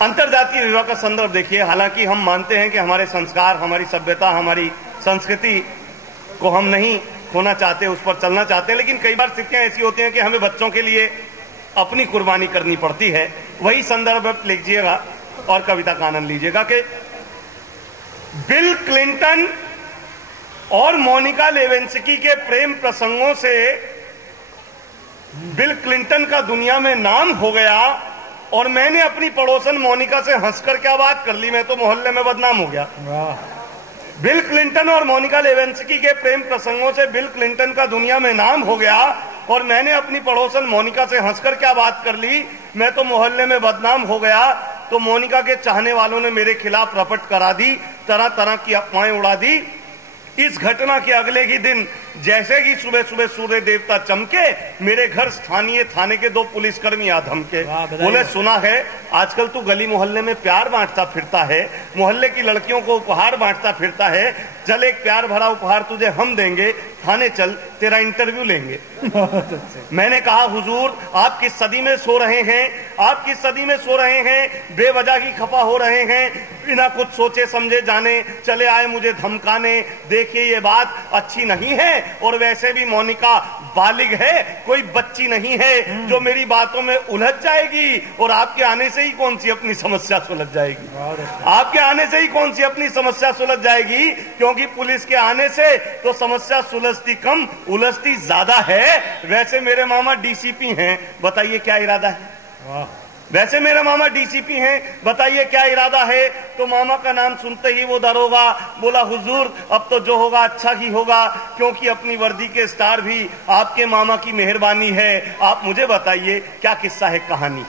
अंतर्जातीय विवाह का संदर्भ देखिए। हालांकि हम मानते हैं कि हमारे संस्कार, हमारी सभ्यता, हमारी संस्कृति को हम नहीं खोना चाहते, उस पर चलना चाहते हैं, लेकिन कई बार स्थितियां ऐसी होती हैं कि हमें बच्चों के लिए अपनी कुर्बानी करनी पड़ती है। वही संदर्भ आप लीजिएगा और कविता का आनंद लीजिएगा कि बिल क्लिंटन और मोनिका लेविंस्की के प्रेम प्रसंगों से बिल क्लिंटन का दुनिया में नाम हो गया और मैंने अपनी पड़ोसन मोनिका से हंसकर क्या बात कर ली, मैं तो मोहल्ले में बदनाम हो गया। बिल क्लिंटन और मोनिका लेविंस्की के प्रेम प्रसंगों से बिल क्लिंटन का दुनिया में नाम हो गया और मैंने अपनी पड़ोसन मोनिका से हंसकर क्या बात कर ली, मैं तो मोहल्ले में बदनाम हो गया। तो मोनिका के चाहने वालों ने मेरे खिलाफ रपट करा दी, तरह तरह की अफवाहें उड़ा दी। इस घटना के अगले ही दिन जैसे ही सुबह सुबह सूर्य देवता चमके, मेरे घर स्थानीय थाने के 2 पुलिसकर्मी आ धमके। बोले, सुना है आजकल तू गली मोहल्ले में प्यार बांटता फिरता है, मोहल्ले की लड़कियों को उपहार बांटता फिरता है, चल एक प्यार भरा उपहार तुझे हम देंगे, थाने चल, तेरा इंटरव्यू लेंगे। मैंने कहा, हुजूर आप किस सदी में सो रहे हैं, आप किस सदी में सो रहे हैं, बेवजह की खफा हो रहे हैं, बिना कुछ सोचे समझे जाने चले आए मुझे धमकाने। देखिए ये बात अच्छी नहीं है और वैसे भी मोनिका बालिग है, कोई बच्ची नहीं है जो मेरी बातों में उलझ जाएगी और आपके आने से ही कौन सी अपनी समस्या सुलझ जाएगी, आपके आने से ही कौन सी अपनी समस्या सुलझ जाएगी, क्योंकि पुलिस के आने से तो समस्या सुलझती कम उलझती ज्यादा है। वैसे मेरे मामा डीसीपी हैं, बताइए क्या इरादा है, वैसे मेरे मामा डीसीपी हैं, बताइए क्या इरादा है। तो मामा का नाम सुनते ही वो दरोगा बोला, हुजूर अब तो जो होगा अच्छा ही होगा, क्योंकि अपनी वर्दी के स्टार भी आपके मामा की मेहरबानी है। आप मुझे बताइए क्या किस्सा है कहानी,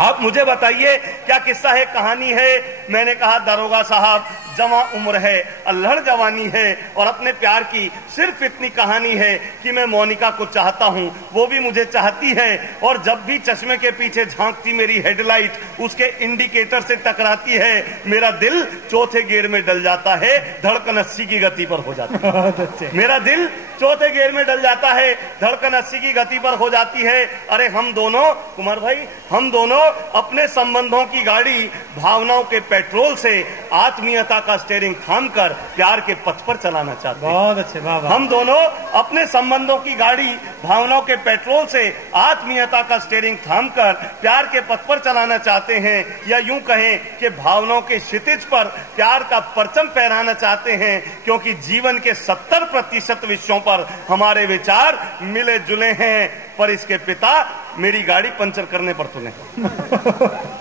आप मुझे बताइए क्या किस्सा है कहानी है। मैंने कहा, दरोगा साहब जवां उम्र है, अल्हड़ जवानी है और अपने प्यार की सिर्फ इतनी कहानी है कि मैं मोनिका को चाहता हूं, वो भी मुझे चाहती है, और जब भी चश्मे के पीछे झांकती मेरी हेडलाइट उसके इंडिकेटर से टकराती है, मेरा दिल चौथे गियर में डल जाता है, धड़कन 80 की गति पर हो जाती है। मेरा दिल चौथे गियर में डल जाता है, धड़कन 80 की गति पर हो जाती है। अरे हम दोनों, कुमार भाई, हम दोनों अपने संबंधों की गाड़ी भावनाओं के पेट्रोल से आत्मीयता का स्टीयरिंग थामकर प्यार के पथ पर चलाना चाहते हैं। बहुत अच्छे बाबा। हम दोनों अपने संबंधों की गाड़ी भावनाओं के पेट्रोल से आत्मीयता का स्टीयरिंग थामकर प्यार के पथ पर चलाना चाहते हैं, या यूं कहें कि भावनाओं के क्षितिज पर प्यार का परचम फहराना चाहते हैं, क्योंकि जीवन के 70% विषयों पर हमारे विचार मिले जुले हैं। पर इसके पिता मेरी गाड़ी पंचर करने पर तुले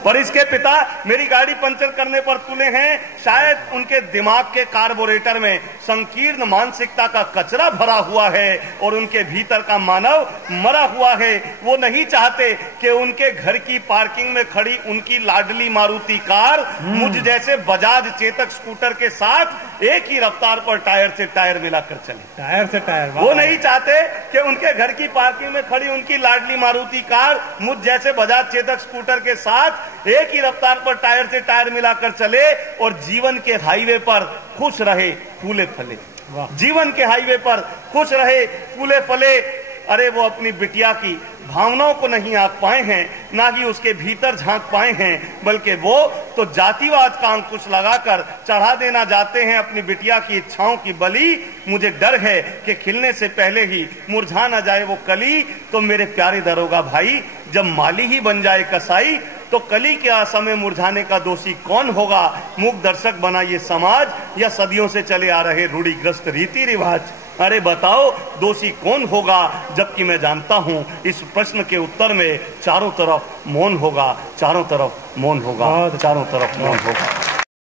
पर इसके पिता मेरी गाड़ी पंचर करने पर तुले हैं। शायद उनके दिमाग के कार्बोरेटर में संकीर्ण मानसिकता का कचरा भरा हुआ है और उनके भीतर का मानव मरा हुआ है। वो नहीं चाहते कि उनके घर की पार्किंग में खड़ी उनकी लाडली मारुति कार मुझ जैसे बजाज चेतक स्कूटर के साथ एक ही रफ्तार पर टायर से टायर मिलाकर चले। टायर से टायर, वो नहीं चाहते कि उनके घर की पार्किंग में खड़ी उनकी लाडली मारुति कार मुझ जैसे बजाज चेतक स्कूटर के साथ एक ही रफ्तार पर टायर से टायर मिलाकर चले और जीवन के हाईवे पर खुश रहे फूले फले, जीवन के हाईवे पर खुश रहे फूले फले। अरे वो अपनी बिटिया की भावनाओं को नहीं आंक पाए हैं, ना ही उसके भीतर झांक पाए हैं, बल्कि वो तो जातिवाद का अंकुश लगाकर चढ़ा देना चाहते हैं अपनी बिटिया की इच्छाओं की बलि। मुझे डर है कि खिलने से पहले ही मुरझा ना जाए वो कली। तो मेरे प्यारे दरोगा भाई, जब माली ही बन जाए कसाई तो कली के असमय मुरझाने का दोषी कौन होगा? मूक दर्शक बना ये समाज या सदियों से चले आ रहे रूढ़िग्रस्त रीति रिवाज? अरे बताओ दोषी कौन होगा? जबकि मैं जानता हूं इस प्रश्न के उत्तर में चारों तरफ मौन होगा, चारों तरफ मौन होगा, चारों तरफ मौन होगा।